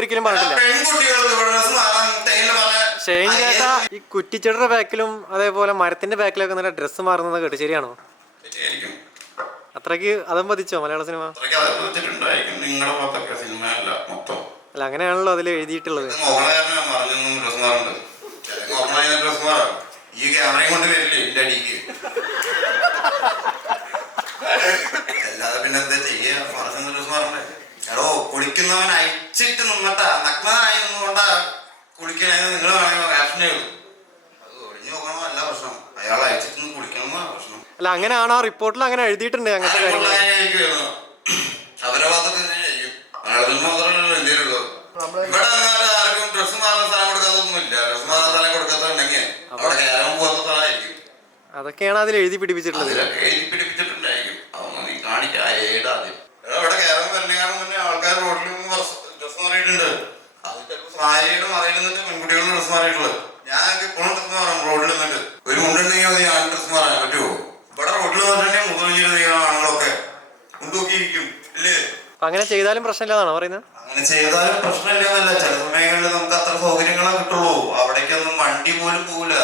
ഒരിക്കലും പറഞ്ഞിട്ടില്ല. ഷെയ്ൻ ചേട്ടാ ഈ കുറ്റിച്ചെടിയുടെ ബാക്കിലും അതേപോലെ മരത്തിന്റെ ബാക്കിലൊക്കെ നല്ല ഡ്രസ്സ് മാറുന്നത് കേട്ട്, ശരിയാണോ? അത്രയ്ക്ക് അതം പതിച്ചോ മലയാള സിനിമ? അല്ല, അങ്ങനെയാണല്ലോ അതിൽ എഴുതിയിട്ടുള്ളത്. ഈ ക്യാമറയും കൊണ്ട് വരില്ലേ എന്റെ അടിക്ക്, അല്ലാതെ പിന്നെ എന്താ ചെയ്യാ? എടോ, കുളിക്കുന്നവൻ അയച്ചിട്ട് നിന്നിട്ടാ നഗ്നനായി നിന്നുകൊണ്ടാ കുളിക്കണേന്ന് നിങ്ങൾ വേണമെങ്കിൽ റേഷനേ ഉള്ളൂ. അത് ഒഴിഞ്ഞു നോക്കണോ അല്ല പ്രശ്നം, അയാൾ അയച്ചിട്ട് നിന്ന് കുളിക്കണമെന്നാ പ്രശ്നം. അല്ല, അങ്ങനെയാണോ റിപ്പോർട്ടിൽ അങ്ങനെ എഴുതിയിട്ടുണ്ട് അങ്ങനത്തെ കാര്യങ്ങൾ? അവരെ ഭാഗത്തൊക്കെ ചെയ്യും, മാത്രമല്ലല്ലോ ഇന്ത്യയിലുള്ളത്. ഇവിടെ ആർക്കും ഡ്രസ്സ് മാറുന്ന സ്ഥലം കൊടുക്കാതൊന്നുമില്ല. ഡ്രസ്സ് മാറുന്ന സ്ഥലം കൊടുക്കാത്തുണ്ടെങ്കിൽ അവിടെ കയറാൻ പോകാത്ത സ്ഥലമായിരിക്കും. അതൊക്കെയാണ് അതിൽ എഴുതി പിടിപ്പിച്ചിട്ടുള്ളത്. എഴുതി പിടിപ്പിച്ചിട്ടുണ്ടായിരിക്കും. അതൊന്നും നീ കാണിക്കാദ്യം. ഇവിടെ കയറാൻ വരുന്നേക്കാളും മുന്നേ ആൾക്കാർ റോഡിൽ ഡ്രസ്സ് മാറിയിട്ടുണ്ട്. അത് ചിലപ്പോൾ സാരിയുടെ മറയിൽ നിന്നിട്ട് പെൺകുട്ടികളുടെ ഡ്രസ്സ് മാറിയിട്ടുള്ളത്. ഞാനൊക്കെ ഇപ്പോഴും ഡ്രസ്സ് മാറാം റോഡിൽ നിന്നിട്ട്. ഒരു മുണ്ടുണ്ടെങ്കിൽ അത് ഞാൻ ഡ്രസ്സ് മാറാൻ പറ്റുമോ? ഇവിടെ റോഡിൽ വന്നിട്ടുണ്ടെങ്കിൽ മുതൽ ആണുങ്ങളൊക്കെ മുണ്ടുനോക്കിയിരിക്കും ഇല്ലേ? അങ്ങനെ ചെയ്താലും പ്രശ്നമില്ലാന്നാണോ പറയുന്നത്? അങ്ങനെ ചെയ്താലും പ്രശ്നമില്ലെന്നല്ല, ചില സമയങ്ങളിൽ നമുക്ക് അത്ര സൗകര്യങ്ങളെ കിട്ടുള്ളൂ. അവിടേക്കൊന്നും വണ്ടി പോലും പോകില്ല.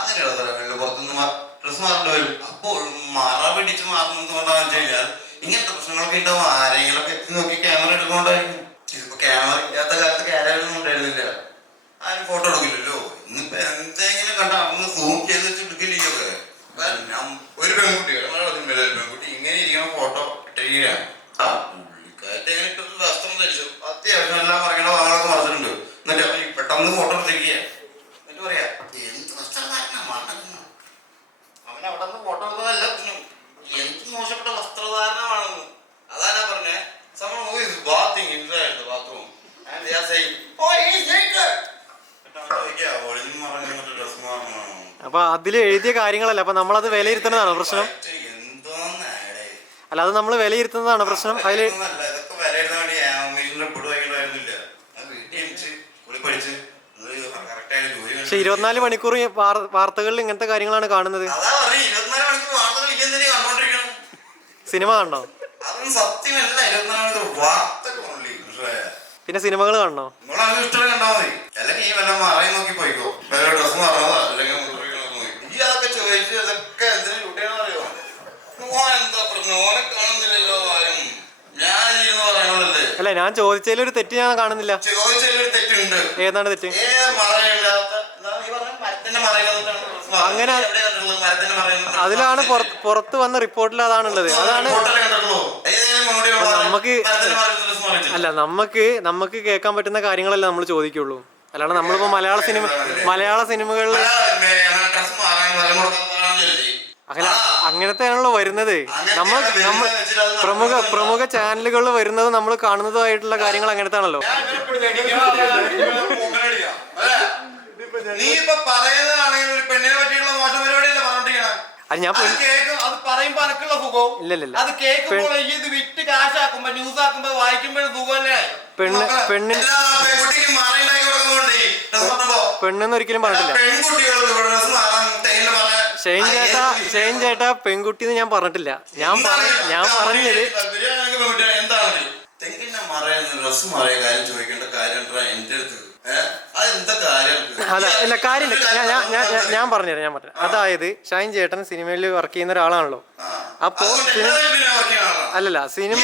അങ്ങനെയുള്ള സ്ഥലങ്ങളിൽ പുറത്തുനിന്ന് ഡ്രസ്സ് മാറേണ്ടി വരും. അപ്പോഴും മറ പിടിച്ച് മാറുന്നത് കൊണ്ടാന്ന് വെച്ച് കഴിഞ്ഞാൽ ഇങ്ങനത്തെ പ്രശ്നങ്ങളൊക്കെ ഉണ്ടാവും. ആരെങ്കിലൊക്കെ എത്തി നോക്കി ക്യാമറ എടുക്കുന്നുണ്ടായിരിക്കും. ഇതിപ്പോ ക്യാമറ ഇല്ലാത്ത കാലത്ത് ക്യാമറയൊന്നും ഉണ്ടായിരുന്നില്ല, ആരും ഫോട്ടോ എടുക്കില്ലല്ലോ. ഇന്നിപ്പോ എന്തെങ്കിലും കണ്ട അന്ന് സൂം ചെയ്ത് വെച്ച് എടുക്കില്ലൊക്കെ. ഒരു പെൺകുട്ടി പെൺകുട്ടി ഇങ്ങനെ ഇരിക്കുന്ന ഫോട്ടോ ഇട്ടിരിക്കുകയാണ്. ആ പുള്ളിക്കാരത്തെ വസ്ത്രം ധരിച്ചു, അത്യാവശ്യം എല്ലാം പറയണ വാങ്ങളൊക്കെ മറച്ചിട്ടുണ്ട്. എന്നിട്ട് പെട്ടെന്ന് ഫോട്ടോ എടുത്തിരിക്കുക. എന്നിട്ട് പറയാ എന്ത് വസ്ത്രധാരണ അവൻ അവിടെ നിന്ന് ഫോട്ടോ എടുത്തതല്ല പ്രശ്നം, എന്ത് മോശപ്പെട്ട വസ്ത്രധാരണമാണെന്ന്. അതാ ഞാൻ പറഞ്ഞേ. someone who is bathing inside the bathroom and they are saying oh he is naked. ഒളിഞ്ഞു മറഞ്ഞിട്ട് ഡ്രസ് മാറണം. അപ്പൊ അതിൽ എഴുതിയ കാര്യങ്ങളല്ല, അപ്പൊ നമ്മളത് വിലയിരുത്തുന്നതാണോ പ്രശ്നം? എന്തോന്നേ അല്ല, അത് നമ്മൾ വിലയിരുത്തുന്നതാണോ പ്രശ്നം? അതില് ഇതൊക്കെ വിലയിരുത്താൻ വേണ്ടി ആമിഷന്റെ പൊടി വാങ്ങിയിട്ടായിരുന്നില്ല. വീട്ടിൽ ജനിച്ച് കുളി പഠിച്ച് കറക്റ്റായിട്ട് ജോലി. പക്ഷെ 24 മണിക്കൂർ വാർത്തകളിൽ ഇങ്ങനത്തെ കാര്യങ്ങളാണ് കാണുന്നത്. അതാ പറയും 24 മണിക്കൂർ വാർത്തകൾ എന്തിനാ കണ്ടോണ്ടിരിക്കണം? സിനിമ കാണണോ? അതൊന്നും സത്യമല്ല. 24 മണിക്കൂർ വാർത്തകൾ പിന്നെ സിനിമകൾ കാണണോ? നിങ്ങളത് ഇഷ്ടം കണ്ടാ മതി. അല്ലെങ്കിൽ ഈ വല്ല മറയും നോക്കി പോയിക്കോ. ഡ്രസ് മാറണോ അല്ലെങ്കിൽ ഈ അതൊക്കെ ചോദിച്ചു അതൊക്കെ എന്തിനു ഷൂട്ടിയാണെന്ന് അറിയോ? എന്താ പ്രശ്നം? ഓനെ കാണുന്നില്ലല്ലോ ആരും. ഞാൻ ഇരുന്ന് പറയണല്ലേ. അല്ല, ഞാൻ ചോദിച്ചതിലൊരു തെറ്റ് ഞാൻ കാണുന്നില്ല. ചോദിച്ചതിലൊരു തെറ്റുണ്ട്. ഏതാണ് തെറ്റ്? മറയില്ലാത്ത അങ്ങനെ അതിലാണ് പുറത്ത് വന്ന റിപ്പോർട്ടിൽ അതാണുള്ളത്. അതാണ് നമുക്ക് കേൾക്കാൻ പറ്റുന്ന കാര്യങ്ങളല്ല നമ്മൾ ചോദിക്കുള്ളൂ. അല്ലാണ്ട് നമ്മളിപ്പോ മലയാള സിനിമകളിൽ അങ്ങനത്തെയാണല്ലോ വരുന്നത്. നമ്മൾ പ്രമുഖ ചാനലുകളിൽ വരുന്നത് നമ്മൾ കാണുന്നതായിട്ടുള്ള കാര്യങ്ങൾ അങ്ങനത്തെ ആണല്ലോ. നീ ഇപ്പൊ പറയുന്നതാണെങ്കിൽ ഒരു പെണ്ണിനെ പറ്റിയുള്ള മോശം പരിപാടിയല്ല പറഞ്ഞോണ്ടിരിക്കണം. അത് പറയുമ്പോ അനക്കുള്ള സുഖം ഇല്ലല്ലോ. അത് കേൾക്കുമ്പോൾ ഇത് വിറ്റ് കാശാക്കുമ്പോ ന്യൂസ് ആക്കുമ്പോ വായിക്കുമ്പോഴും സുഖമല്ലേ? പെണ്ണെന്ന് ഒരിക്കലും പറഞ്ഞിട്ടില്ല. ഷെയ്ൻ ചേട്ടാ പെൺകുട്ടിന്ന് ഞാൻ പറഞ്ഞിട്ടില്ല. ഞാൻ പറഞ്ഞത് അല്ല, കാര്യമുണ്ട്. ഞാൻ പറഞ്ഞുതരാം. അതായത് ഷൈൻ ചേട്ടൻ സിനിമയിൽ വർക്ക് ചെയ്യുന്ന ഒരാളാണല്ലോ. അപ്പോ അല്ലല്ല സിനിമ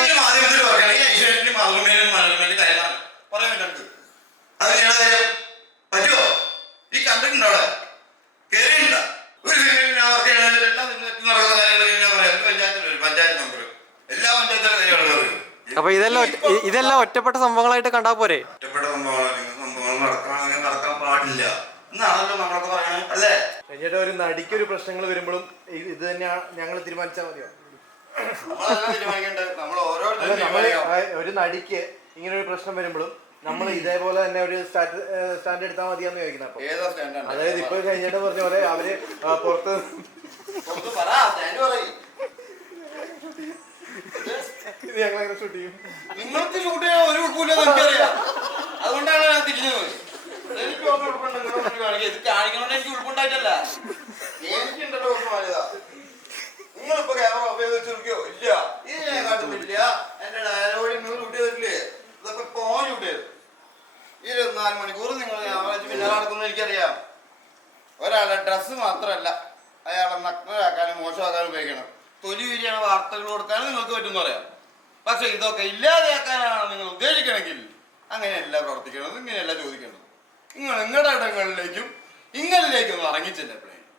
അപ്പൊ ഇതെല്ലാം ഒറ്റപ്പെട്ട സംഭവങ്ങളായിട്ട് കണ്ടാ പോരെ? നടക്കാൻ പാടില്ല എന്നാണല്ലോ നമ്മളൊക്കെ പറയണത് അല്ലേ? ഒരു നടിക്കൊരു പ്രശ്നങ്ങൾ വരുമ്പോഴും ഇത് തന്നെയാണ് ഞങ്ങൾ തീരുമാനിച്ചാൽ മതിയോ? ഒരു നടിക്ക് ഇങ്ങനെ ഒരു പ്രശ്നം വരുമ്പോഴും നമ്മൾ ഇതേപോലെ തന്നെ ഒരു സ്റ്റാൻഡ് എടുത്താൽ മതിയാന്ന് ചോദിക്കുന്നത്. അപ്പൊ അതായത് ഇപ്പൊ കഴിഞ്ഞിട്ട് പറഞ്ഞ പോലെ അവര് പുറത്ത് ഞങ്ങളങ്ങനെ ഷൂട്ട് ചെയ്യും. നിങ്ങൾക്ക് ഷൂട്ട് ചെയ്യാൻ ഒരു കുഴപ്പമില്ലെന്ന് എനിക്കറിയാം. അതുകൊണ്ടാണ് ഞാൻ തിരിഞ്ഞു പോയി. എനിക്ക് ഇത് കാണിക്കണോണ്ട് എനിക്ക് ഉൾപ്പുണ്ടായിട്ടല്ല. എനിക്കുണ്ടല്ലോ നിങ്ങളിപ്പോ ക്യാമറ ഉപയോഗിച്ച് നോക്കിയോ? ഇല്ല, ഇത് ഞാൻ കാട്ടുന്നില്ല. എന്റെ ഡയലോഗ് നിങ്ങൾ ഷൂട്ട് ചെയ്തിട്ടില്ലേ? ഇതൊക്കെ ഇപ്പൊ ഷൂട്ട് ചെയ്തു. 24 മണിക്കൂർ നിങ്ങൾ പിന്നാലെ നടക്കുന്ന എനിക്കറിയാം. ഒരാളുടെ ഡ്രസ്സ് മാത്രമല്ല അയാളെ നഗ്നരാക്കാനും മോശമാക്കാനും ഉപയോഗിക്കണം. തൊലി വിരിയാണ് വാർത്തകൾ കൊടുക്കാനും നിങ്ങൾക്ക് പറ്റുമെന്ന് പറയാം. പക്ഷെ ഇതൊക്കെ ഇല്ലാതെയാക്കാനാണ് നിങ്ങൾ ഉദ്ദേശിക്കണമെങ്കിൽ അങ്ങനെയല്ല പ്രവർത്തിക്കേണ്ടത്, ഇങ്ങനെയല്ല ചോദിക്കേണ്ടത്. നിങ്ങൾ നിങ്ങളുടെ ഇടങ്ങളിലേക്കും ഇങ്ങളിലേക്കും ഒന്ന് ഇറങ്ങിച്ചെല്ലപ്പോഴേ.